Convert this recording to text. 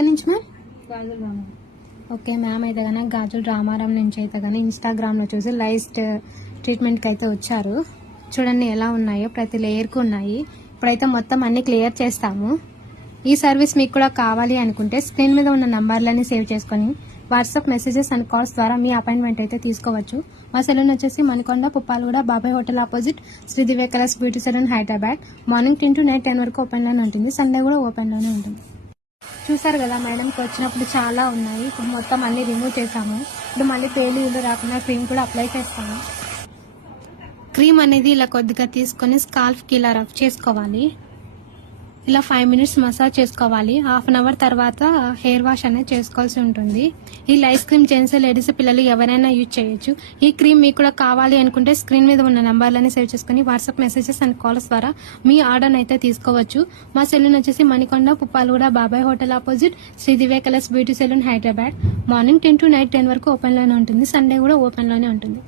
ఎక్కడి నుంచి ma'am? Okay ma'am అయితే కనుక గాజుల రామారం నుంచి అయితే కనుక ఇన్స్టాగ్రామ్లో చూసి లైస్ట్ ట్రీట్మెంట్కి అయితే వచ్చారు. చూడండి ఎలా ఉన్నాయో, ప్రతి లేయర్కు ఉన్నాయి. ఇప్పుడైతే మొత్తం అన్ని క్లియర్ చేస్తాము. ఈ సర్వీస్ మీకు కూడా కావాలి అనుకుంటే స్క్రీన్ మీద ఉన్న నంబర్లని సేవ్ చేసుకొని వాట్సాప్ మెసేజెస్ అండ్ కాల్స్ ద్వారా మీ అపాయింట్మెంట్ అయితే తీసుకోవచ్చు. మా సెలూన్ వచ్చేసి Manikonda, Puppalaguda, Babai hotel opposite Sri Divya colours beauty salon, Hyderabad. Morning 10 to night 10 వరకు ఓపెన్లోనే ఉంటుంది. సండే కూడా ఓపెన్లోనే ఉంటుంది. చూసారు కదా మేడంకి వచ్చినప్పుడు చాలా ఉన్నాయి. ఇప్పుడు మొత్తం అన్ని రిమూవ్ చేసాము. ఇప్పుడు మళ్ళీ పేలు ఇల్లు రాకుండా క్రీమ్ కూడా అప్లై చేస్తాము. క్రీమ్ అనేది ఇలా కొద్దిగా తీసుకొని స్కాల్ఫ్కి ఇలా రబ్ చేసుకోవాలి. ఇలా 5 minutes మసాజ్ చేసుకోవాలి. హాఫ్ అన్ అవర్ తర్వాత హెయిర్ వాష్ అనేది చేసుకోవాల్సి ఉంటుంది. ఈ లైస్ క్రీమ్ జెంట్స్, లేడీస్, పిల్లలు ఎవరైనా యూజ్ చేయొచ్చు. ఈ క్రీమ్ మీకు కూడా కావాలి అనుకుంటే స్క్రీన్ మీద ఉన్న నంబర్లని సేవ్ చేసుకుని వాట్సాప్ మెసేజెస్ అండ్ కాల్స్ ద్వారా మీ ఆర్డర్ అయితే తీసుకోవచ్చు. మా సెలూన్ వచ్చేసి Manikonda, Puppalaguda, Babai hotel opposite Sri Divya colours beauty salon, Hyderabad. Morning 10 to night 10 వరకు ఓపెన్లోనే ఉంటుంది. సండే కూడా ఓపెన్లోనే ఉంటుంది.